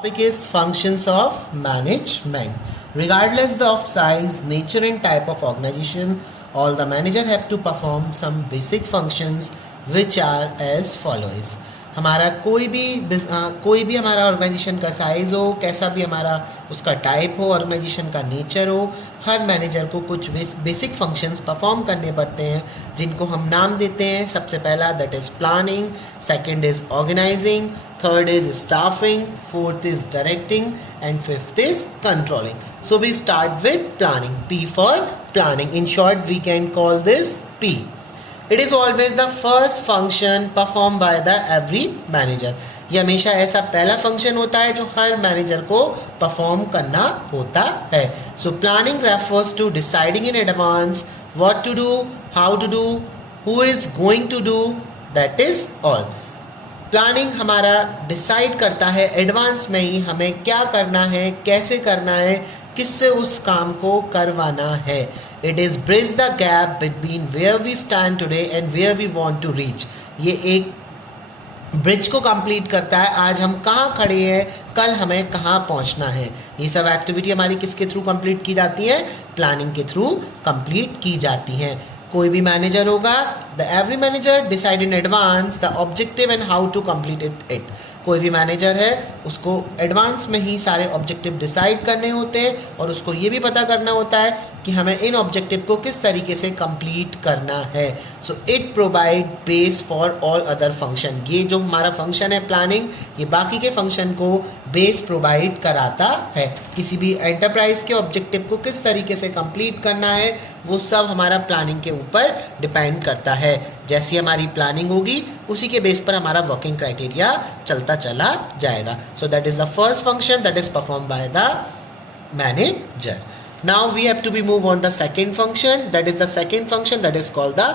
Topic is functions of management. Regardless of size, nature and type of organization, all the manager have to perform some basic functions which are as follows. हमारा कोई भी हमारा organisation का size हो, कैसा भी हमारा उसका टाइप हो, ऑर्गेनाइजेशन का नेचर हो, हर मैनेजर को कुछ बेसिक फंक्शंस परफॉर्म करने पड़ते हैं जिनको हम नाम देते हैं. सबसे पहला that is planning, second is organising, third is staffing, fourth is directing and fifth is controlling. So we start with planning. P for planning. In short, we can call this P. It is always the first function performed by the every manager. ये हमेशा ऐसा पहला function होता है जो हर manager को perform करना होता है. So planning refers to deciding in advance what to do, how to do, who is going to do, that is all. Planning हमारा डिसाइड करता है एडवांस में ही हमें क्या करना है, कैसे करना है, किससे उस काम को करवाना है. It is bridge the gap between where we stand today and where we want to reach. ये एक ब्रिज को कंप्लीट करता है. आज हम कहाँ खड़े हैं, कल हमें कहाँ पहुँचना है. ये सब एक्टिविटी हमारी किसके थ्रू कंप्लीट की जाती है? प्लानिंग के थ्रू कंप्लीट की जाती हैं. कोई भी मैनेजर होगा, the every manager decide in advance the objective and how to complete it. कोई भी मैनेजर है उसको एडवांस में ही सारे ऑब्जेक्टिव डिसाइड करने होते हैं और उसको ये भी पता करना होता है कि हमें इन ऑब्जेक्टिव को किस तरीके से कंप्लीट करना है. So it provide base for all other function. ये जो हमारा फंक्शन है प्लानिंग, ये बाकी के फंक्शन को बेस प्रोवाइड कराता है. किसी भी एंटरप्राइज के ऑब्जेक्टिव को किस तरीके से कंप्लीट करना है वो सब हमारा प्लानिंग के ऊपर डिपेंड करता है. जैसी हमारी प्लानिंग होगी उसी के बेस पर हमारा वर्किंग क्राइटेरिया चलता चला जाएगा. So that is the first function that is perform by the manager. Now we have to be move on the second function. That is the second function that is called the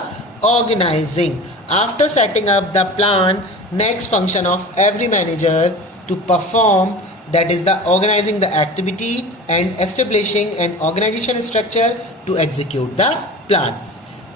organizing. After setting up the plan, next function of every manager to perform, that is the organizing the activity and establishing an organization structure to execute the plan.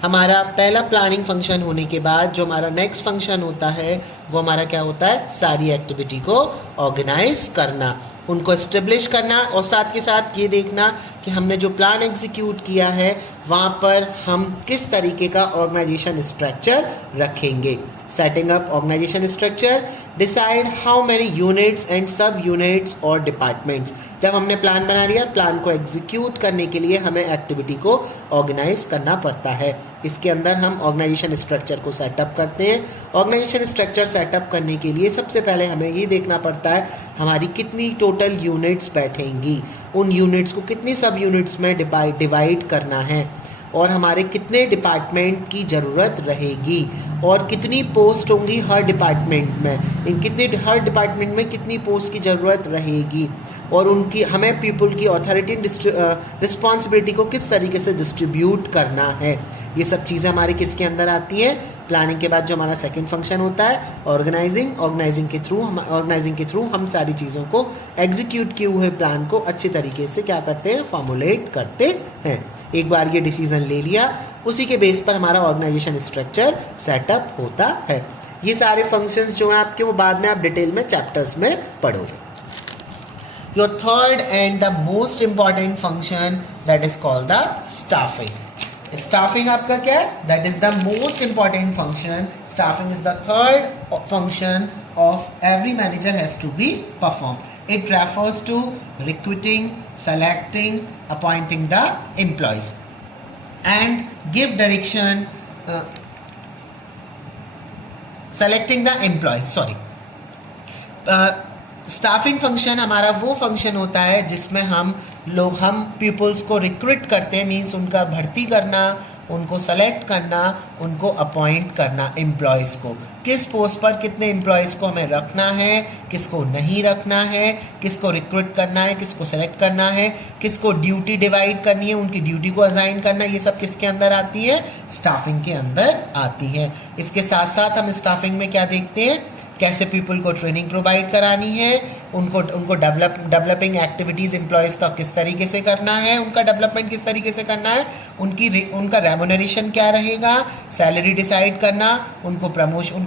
हमारा पहला planning function होने के बाद जो हमारा next function होता है वो हमारा क्या होता है? सारी एक्टिविटी को ऑर्गेनाइज करना, उनको एस्टेब्लिश करना और साथ के साथ ये देखना कि हमने जो प्लान एग्जीक्यूट किया है वहाँ पर हम किस तरीके का ऑर्गेनाइजेशन स्ट्रक्चर रखेंगे. Setting up organisation structure, decide how many units and sub units और डिपार्टमेंट्स. जब हमने प्लान बना लिया, प्लान को एग्जीक्यूट करने के लिए हमें एक्टिविटी को ऑर्गेनाइज करना पड़ता है. इसके अंदर हम ऑर्गेनाइजेशन स्ट्रक्चर को सेटअप करते हैं. ऑर्गेनाइजेशन स्ट्रक्चर सेटअप करने के लिए सबसे पहले हमें ये देखना पड़ता है हमारी कितनी टोटल यूनिट्स बैठेंगी, उन यूनिट्स को कितनी सब यूनिट्स में डिवाइड करना है और हमारे कितने डिपार्टमेंट की ज़रूरत रहेगी और कितनी पोस्ट होंगी हर डिपार्टमेंट में, हर डिपार्टमेंट में कितनी पोस्ट की ज़रूरत रहेगी और उनकी हमें पीपल की अथॉरिटी रिस्पॉन्सिबिलिटी को किस तरीके से डिस्ट्रीब्यूट करना है. ये सब चीज़ें हमारे किसके अंदर आती हैं? प्लानिंग के बाद जो हमारा सेकंड फंक्शन होता है ऑर्गेनाइजिंग. ऑर्गेनाइजिंग के थ्रू हम सारी चीज़ों को एग्जीक्यूट किए हुए प्लान को अच्छे तरीके से क्या करते हैं? फॉर्मुलेट करते हैं. एक बार ये डिसीजन ले लिया, उसी के बेस पर हमारा ऑर्गेनाइजेशन स्ट्रक्चर सेटअप होता है. ये सारे फंक्शंस जो हैं आपके वो बाद में आप डिटेल में चैप्टर्स में पढ़ोगे. Your third and the most important function that is called the staffing. Staffing आपका क्या है? That is the most important function. Staffing is the third function of every manager has to be performed. It refers to recruiting, selecting, appointing the employees and give direction, selecting the employees. Staffing function हमारा वो function होता है जिसमें हम peoples को recruit करते हैं, means उनका भर्ती करना, उनको सेलेक्ट करना, उनको अपॉइंट करना. एम्प्लॉयज़ को किस पोस्ट पर कितने एम्प्लॉयज़ को हमें रखना है, किसको नहीं रखना है, किसको रिक्रूट करना है, किसको सेलेक्ट करना है, किसको ड्यूटी डिवाइड करनी है, उनकी ड्यूटी को असाइन करना, ये सब किसके अंदर आती है? स्टाफिंग के अंदर आती है. इसके साथ साथ हम स्टाफिंग में क्या देखते हैं? कैसे पीपल को ट्रेनिंग प्रोवाइड करानी है, उनको डेवलपिंग एक्टिविटीज़ एम्प्लॉयज़ का किस तरीके से करना है, उनका डेवलपमेंट किस तरीके से करना है, उनका रेम्यूनरेशन क्या रहेगा, सैलरी डिसाइड करना, उनका प्रमोशन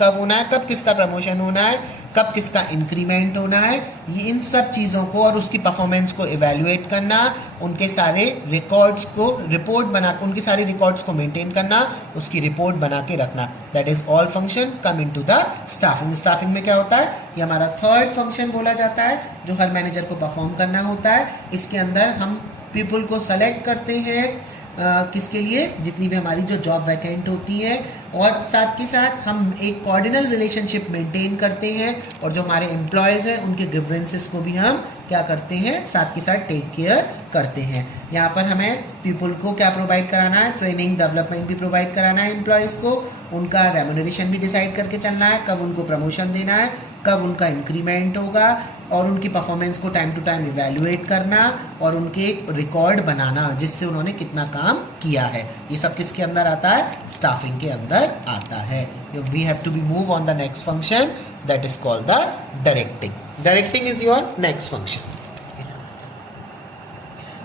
कब होना है, कब किसका प्रमोशन होना है, कब किसका इंक्रीमेंट होना है, ये इन सब चीज़ों को और उसकी परफॉर्मेंस को इवेल्युएट करना, उनके सारे रिकॉर्ड्स को रिपोर्ट बना उनकी सारी रिकॉर्ड्स को मेंटेन करना, उसकी रिपोर्ट बना के रखना। That is all function come into the staffing. Staffing में क्या होता है, ये हमारा थर्ड फंक्शन बोला जाता है जो हर मैनेजर को परफॉर्म करना होता है। इसके अंदर हम पीपल को सेलेक्ट करते हैं किसके लिए, जितनी भी हमारी जो जॉब वैकेंट होती है, और साथ के साथ हम एक कोऑर्डिनल रिलेशनशिप मेंटेन करते हैं, और जो हमारे एम्प्लॉयज़ हैं उनके ग्रीवेंसेस को भी हम क्या करते हैं, साथ के साथ टेक केयर करते हैं। यहाँ पर हमें पीपल को क्या प्रोवाइड कराना है, ट्रेनिंग डेवलपमेंट भी प्रोवाइड कराना है एम्प्लॉयज़ को, उनका रेम्यूनरेशन भी डिसाइड करके चलना है, कब उनको प्रमोशन देना है, कब उनका इंक्रीमेंट होगा, और उनकी परफॉर्मेंस को टाइम टू टाइम इवैल्यूएट करना, और उनके रिकॉर्ड बनाना जिससे उन्होंने कितना काम किया है। ये सब किसके अंदर आता है, स्टाफिंग के अंदर आता है। We have to be move on the next function that is called the directing. Directing is your next function.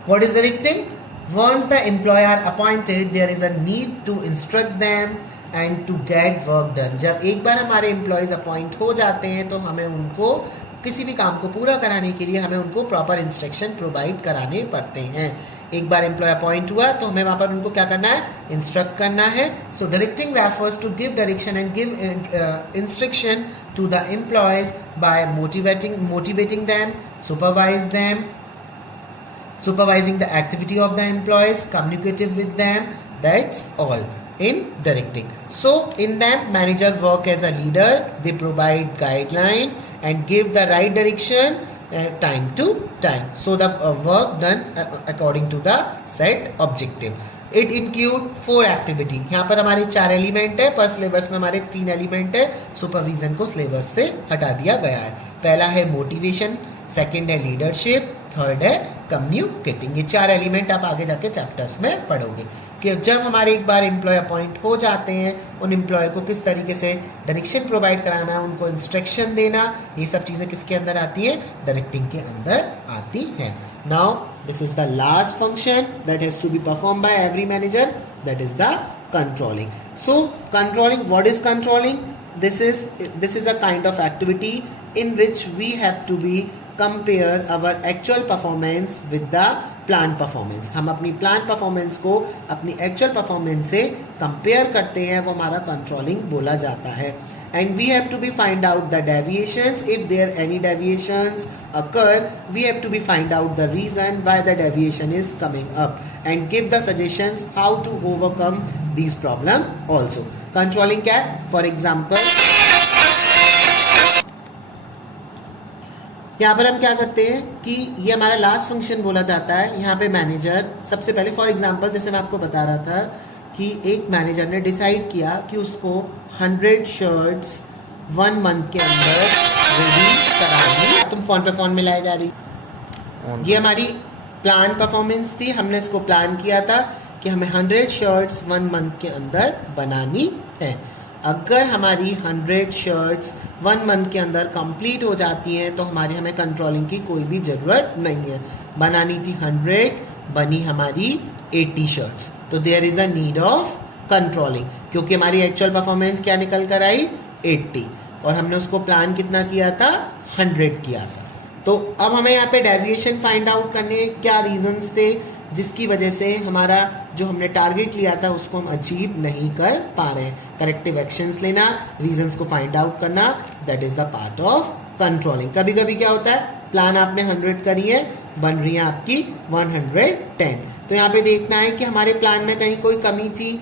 What is directing? Once the employee are appointed, there is a need to instruct them and to get work done. जब एक बार हमारे employees appoint हो जाते हैं तो हमें उनको किसी भी काम को पूरा कराने के लिए हमें उनको प्रॉपर इंस्ट्रक्शन प्रोवाइड कराने पड़ते हैं। एक बार एम्प्लॉय अपॉइंट हुआ तो हमें वहाँ पर उनको क्या करना है, इंस्ट्रक्ट करना है। So directing refers to give direction and give instruction to the employees by motivating them, supervising the activity of the employees, communicative with them. That's all in directing. So in them, manager work as a leader. They provide guideline and give the right direction time to time, so the work done according to the set objective. It include 4 activity. यहाँ पर हमारे 4 element है, पर syllabus में हमारे 3 element है। Supervision को syllabus से हटा दिया गया है। पहला है मोटिवेशन, सेकंड है लीडरशिप, थर्ड है कम्युनिकेटिंग। ये 4 एलिमेंट आप आगे जाके चैप्टर्स में पढ़ोगे कि जब हमारे एक बार एम्प्लॉय अपॉइंट हो जाते हैं, उन एम्प्लॉय को किस तरीके से डायरेक्शन प्रोवाइड कराना, उनको इंस्ट्रक्शन देना, ये सब चीज़ें किसके अंदर आती हैं, डायरेक्टिंग के अंदर आती हैं। Now this is the last function that has to be performed by every manager, that is the controlling. So controlling, what is controlling? This is a kind of activity in which we have to be compare our actual performance with the planned performance. हम अपनी planned performance को अपनी actual performance से compare करते हैं, वो हमारा controlling बोला जाता है। And we have to be find out the deviations. If there any deviations occur, we have to be find out the reason why the deviation is coming up and give the suggestions how to overcome these problem also. Controlling क्या है? For example, यहाँ पर हम क्या करते हैं कि ये हमारा लास्ट फंक्शन बोला जाता है। यहाँ पे मैनेजर सबसे पहले, फॉर एग्जांपल जैसे मैं आपको बता रहा था कि एक मैनेजर ने डिसाइड किया कि उसको 100 शर्ट्स 1 मंथ के अंदर रेडी करानी। तुम फोन पे फोन मिलाए जा रही, ये हमारी प्लान परफॉर्मेंस थी। हमने इसको प्लान किया था कि हमें 100 शर्ट्स 1 मंथ के अंदर बनानी है। अगर हमारी 100 शर्ट्स 1 मंथ के अंदर कंप्लीट हो जाती हैं तो हमें कंट्रोलिंग की कोई भी ज़रूरत नहीं है। बनानी थी 100, बनी हमारी 80 शर्ट्स, तो there is a need of controlling, क्योंकि हमारी एक्चुअल परफॉर्मेंस क्या निकल कर आई, 80, और हमने उसको प्लान कितना किया था, 100 किया था। तो अब हमें यहाँ पे डेविएशन फाइंड आउट करने, क्या रीजंस थे जिसकी वजह से हमारा जो हमने टारगेट लिया था उसको हम अचीव नहीं कर पा रहे हैं। करेक्टिव एक्शंस लेना, रीजंस को फाइंड आउट करना, that is the part of controlling. कभी कभी क्या होता है, प्लान आपने 100 करी है, बन रही है आपकी 110, तो यहाँ पे देखना है कि हमारे प्लान में कहीं कोई कमी थी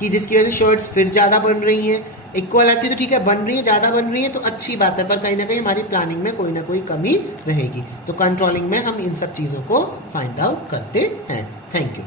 कि जिसकी वजह से शर्ट्स फिर ज़्यादा बन रही हैं। इक्वल आती तो ठीक है, बन रही है, ज़्यादा बन रही है तो अच्छी बात है, पर कहीं ना कहीं हमारी प्लानिंग में कोई ना कोई कमी रहेगी। तो कंट्रोलिंग में हम इन सब चीज़ों को फाइंड आउट करते हैं। Thank you.